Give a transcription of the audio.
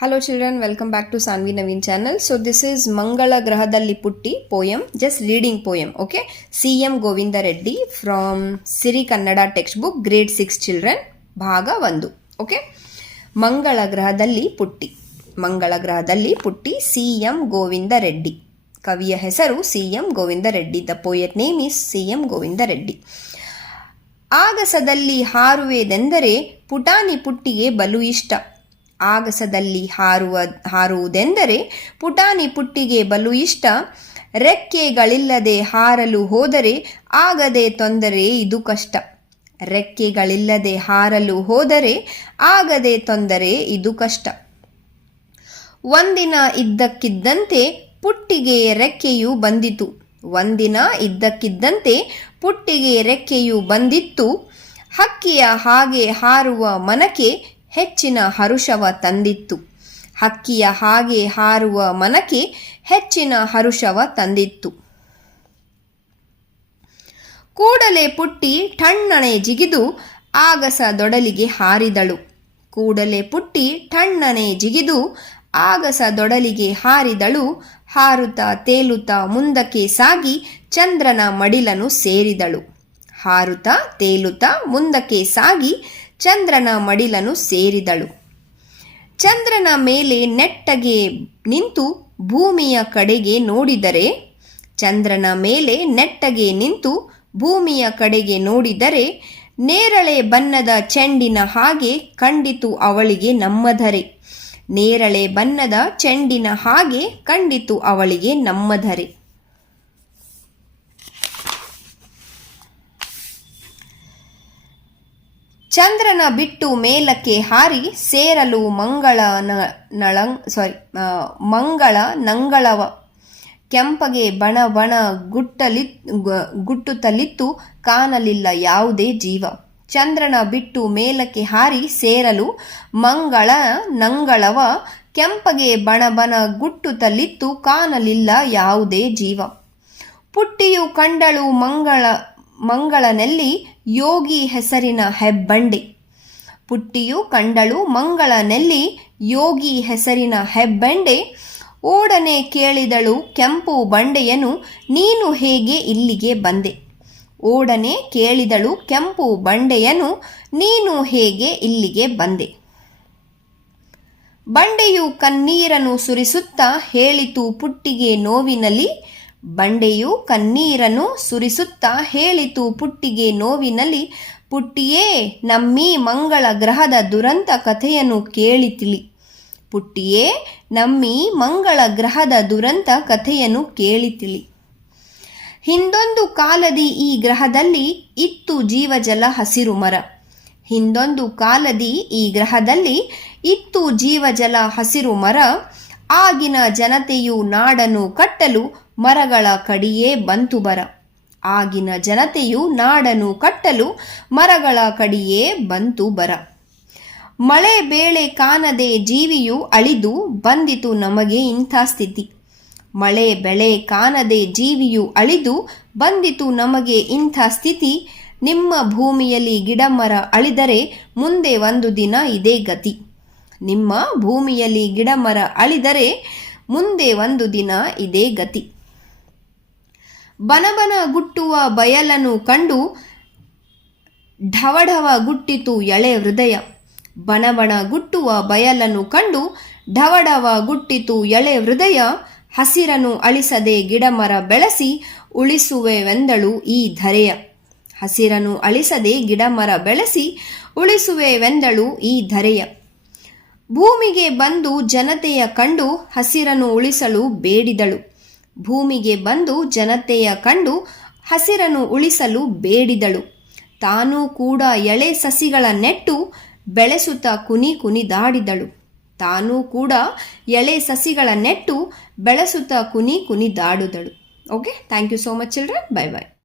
Hello children, welcome back to Sanvi Naveen channel. So this is Mangala Grahadalli Putti poem, just reading poem, okay? C.M. Govinda Reddy from Siri Kannada textbook, grade 6 children, Bhaga 1, okay? Mangala Grahadalli Putti. Mangala Grahadalli Putti, C.M. Govinda Reddy. ಕವಿಯ ಹೆಸರು C.M. Govinda Reddy. The poet name is C.M. Govinda Reddy. ಆಗಸದಲ್ಲಿ ಹಾರುವೆದೆಂದರೆ ಪುಟಾಣಿ ಪುಟ್ಟಿಗೆ ಬಲು ಇಷ್ಟ. ಆಗಸದಲ್ಲಿ ಹಾರುವುದೆಂದರೆ ಪುಟಾಣಿ ಪುಟ್ಟಿಗೆ ಬಲು ಇಷ್ಟ. ರೆಕ್ಕೆಗಳಿಲ್ಲದೆ ಹಾರಲು ಹೋದರೆ ಆಗದೆ ತೊಂದರೆ ಇದು ಕಷ್ಟ. ರೆಕ್ಕೆಗಳಿಲ್ಲದೆ ಹಾರಲು ಹೋದರೆ ಆಗದೆ ತೊಂದರೆ ಇದು ಕಷ್ಟ. ಒಂದಿನ ಇದ್ದಕ್ಕಿದ್ದಂತೆ ಪುಟ್ಟಿಗೆ ರೆಕ್ಕೆಯು ಬಂದಿತು. ಒಂದಿನ ಇದ್ದಕ್ಕಿದ್ದಂತೆ ಪುಟ್ಟಿಗೆ ರೆಕ್ಕೆಯು ಬಂದಿತ್ತು. ಹಕ್ಕಿಯ ಹಾಗೆ ಹಾರುವ ಮನಕ್ಕೆ ಹೆಚ್ಚಿನ ಹರುಷವ ತಂದಿತ್ತು. ಹಕ್ಕಿಯ ಹಾಗೆ ಹಾರುವ ಮನಕ್ಕೆ ಹೆಚ್ಚಿನ ಹರುಷವ ತಂದಿತ್ತು. ಕೂಡಲೇ ಪುಟ್ಟಿ ಠಣ್ಣನೆ ಜಿಗಿದು ಆಗಸದೊಡಲಿಗೆ ಹಾರಿದಳು. ಕೂಡಲೇ ಪುಟ್ಟಿ ಠಣ್ಣನೆ ಜಿಗಿದು ಆಗಸದೊಡಲಿಗೆ ಹಾರಿದಳು. ಹಾರುತ್ತಾ ತೇಲುತ್ತಾ ಮುಂದಕ್ಕೆ ಸಾಗಿ ಚಂದ್ರನ ಮಡಿಲನ್ನು ಸೇರಿದಳು. ಹಾರುತ್ತಾ ತೇಲುತ್ತಾ ಮುಂದಕ್ಕೆ ಸಾಗಿ ಚಂದ್ರನ ಮಡಿಲನ್ನು ಸೇರಿದಳು. ಚಂದ್ರನ ಮೇಲೆ ನೆಟ್ಟಗೆ ನಿಂತು ಭೂಮಿಯ ಕಡೆಗೆ ನೋಡಿದರೆ, ಚಂದ್ರನ ಮೇಲೆ ನೆಟ್ಟಗೆ ನಿಂತು ಭೂಮಿಯ ಕಡೆಗೆ ನೋಡಿದರೆ, ನೇರಳೆ ಬಣ್ಣದ ಚೆಂಡಿನ ಹಾಗೆ ಕಂಡಿತು ಅವಳಿಗೆ ನಮ್ಮಧರೆ. ನೇರಳೆ ಬಣ್ಣದ ಚೆಂಡಿನ ಹಾಗೆ ಕಂಡಿತು ಅವಳಿಗೆ ನಮ್ಮಧರೆ. ಚಂದ್ರನ ಬಿಟ್ಟು ಮೇಲಕ್ಕೆ ಹಾರಿ ಸೇರಲು ಮಂಗಳ ನಂಗಳವ ಕೆಂಪಗೆ ಬಣ ಬಣ ಗುಟ್ಟುತ್ತಲಿತ್ತು ಕಾಣಲಿಲ್ಲ ಯಾವುದೇ ಜೀವ. ಚಂದ್ರನ ಬಿಟ್ಟು ಮೇಲಕ್ಕೆ ಹಾರಿ ಸೇರಲು ಮಂಗಳ ನಂಗಳವ ಕೆಂಪಗೆ ಬಣ ಬಣ ಗುಟ್ಟುತ್ತಲಿತ್ತು ಕಾಣಲಿಲ್ಲ ಯಾವುದೇ ಜೀವ. ಪುಟ್ಟಿಯು ಕಂಡಳು ಮಂಗಳನಲ್ಲಿ ಯೋಗಿ ಹೆಸರಿನ ಹೆಬ್ಬಂಡೆ. ಪುಟ್ಟಿಯು ಕಂಡಳು ಮಂಗಳನಲ್ಲಿ ಯೋಗಿ ಹೆಸರಿನ ಹೆಬ್ಬಂಡೆ. ಓಡನೆ ಕೇಳಿದಳು ಕೆಂಪು ಬಂಡೆಯನು, ನೀನು ಹೇಗೆ ಇಲ್ಲಿಗೆ ಬಂದೆ. ಓಡನೆ ಕೇಳಿದಳು ಕೆಂಪು ಬಂಡೆಯನು, ನೀನು ಹೇಗೆ ಇಲ್ಲಿಗೆ ಬಂದೆ. ಬಂಡೆಯು ಕಣ್ಣೀರನ್ನು ಸುರಿಸುತ್ತಾ ಹೇಳಿತು ಪುಟ್ಟಿಗೆ ನೋವಿನಲ್ಲಿ. ಬಂಡೆಯು ಕಣ್ಣೀರನ್ನು ಸುರಿಸುತ್ತಾ ಹೇಳಿತು ಪುಟ್ಟಿಗೆ ನೋವಿನಲ್ಲಿ, ಪುಟ್ಟಿಯೇ ನಮ್ಮೀ ಮಂಗಳ ಗ್ರಹದ ದುರಂತ ಕಥೆಯನ್ನು ಕೇಳಿ ತಿಳಿ. ಪುಟ್ಟಿಯೇ ನಮ್ಮೀ ಮಂಗಳ ಗ್ರಹದ ದುರಂತ ಕಥೆಯನ್ನು ಕೇಳಿ ತಿಳಿ. ಹಿಂದೊಂದು ಕಾಲದಿ ಈ ಗ್ರಹದಲ್ಲಿ ಇತ್ತು ಜೀವಜಲ ಹಸಿರು ಮರ. ಹಿಂದೊಂದು ಕಾಲದಿ ಈ ಗ್ರಹದಲ್ಲಿ ಇತ್ತು ಜೀವಜಲ ಹಸಿರು ಮರ. ಆಗಿನ ಜನತೆಯು ನಾಡನ್ನು ಕಟ್ಟಲು ಮರಗಳ ಕಡಿಯೇ ಬಂತು ಬರ. ಆಗಿನ ಜನತೆಯು ನಾಡನ್ನು ಕಟ್ಟಲು ಮರಗಳ ಕಡಿಯೇ ಬಂತು ಬರ. ಮಳೆ ಬೇಳೆ ಕಾಣದೆ ಜೀವಿಯು ಅಳಿದು ಬಂದಿತು ನಮಗೆ ಇಂಥ ಸ್ಥಿತಿ. ಮಳೆ ಬೆಳೆ ಕಾಣದೆ ಜೀವಿಯು ಅಳಿದು ಬಂದಿತು ನಮಗೆ ಇಂಥ ಸ್ಥಿತಿ. ನಿಮ್ಮ ಭೂಮಿಯಲ್ಲಿ ಗಿಡಮರ ಅಳಿದರೆ ಮುಂದೆ ಒಂದು ದಿನ ಇದೇ ಗತಿ. ನಿಮ್ಮ ಭೂಮಿಯಲ್ಲಿ ಗಿಡಮರ ಅಳಿದರೆ ಮುಂದೆ ಒಂದು ದಿನ ಇದೇ ಗತಿ. ಬನಬನ ಗುಟ್ಟುವ ಬಯಲನ್ನು ಕಂಡು ಢವಢವ ಗುಟ್ಟಿತು ಎಳೆ ಹೃದಯ. ಬನಬನ ಗುಟ್ಟುವ ಬಯಲನ್ನು ಕಂಡು ಢವಢವ ಗುಟ್ಟಿತು ಎಳೆ ಹೃದಯ. ಹಸಿರನ್ನು ಅಳಿಸದೆ ಗಿಡಮರ ಬೆಳೆಸಿ ಉಳಿಸುವೆವೆಂದಳು ಈ ಧರೆಯ. ಹಸಿರನ್ನು ಅಳಿಸದೆ ಗಿಡಮರ ಬೆಳೆಸಿ ಉಳಿಸುವೆವೆಂದಳು ಈ ಧರೆಯ. ಭೂಮಿಗೆ ಬಂದು ಜನತೆಯ ಕಂಡು ಹಸಿರನ್ನು ಉಳಿಸಲು ಬೇಡಿದಳು. ಭೂಮಿಗೆ ಬಂದು ಜನತೆಯ ಕಂಡು ಹಸಿರನ್ನು ಉಳಿಸಲು ಬೇಡಿದಳು. ತಾನೂ ಕೂಡ ಎಳೆ ಸಸಿಗಳ ನೆಟ್ಟು ಬೆಳೆಸುತ್ತಾ ಕುಣಿದಾಡಿದಳು. ತಾನೂ ಕೂಡ ಎಳೆ ಸಸಿಗಳ ನೆಟ್ಟು ಬೆಳೆಸುತ್ತಾ ಕುಣಿದಾಡುದಳು. Okay, thank you so much children. Bye by.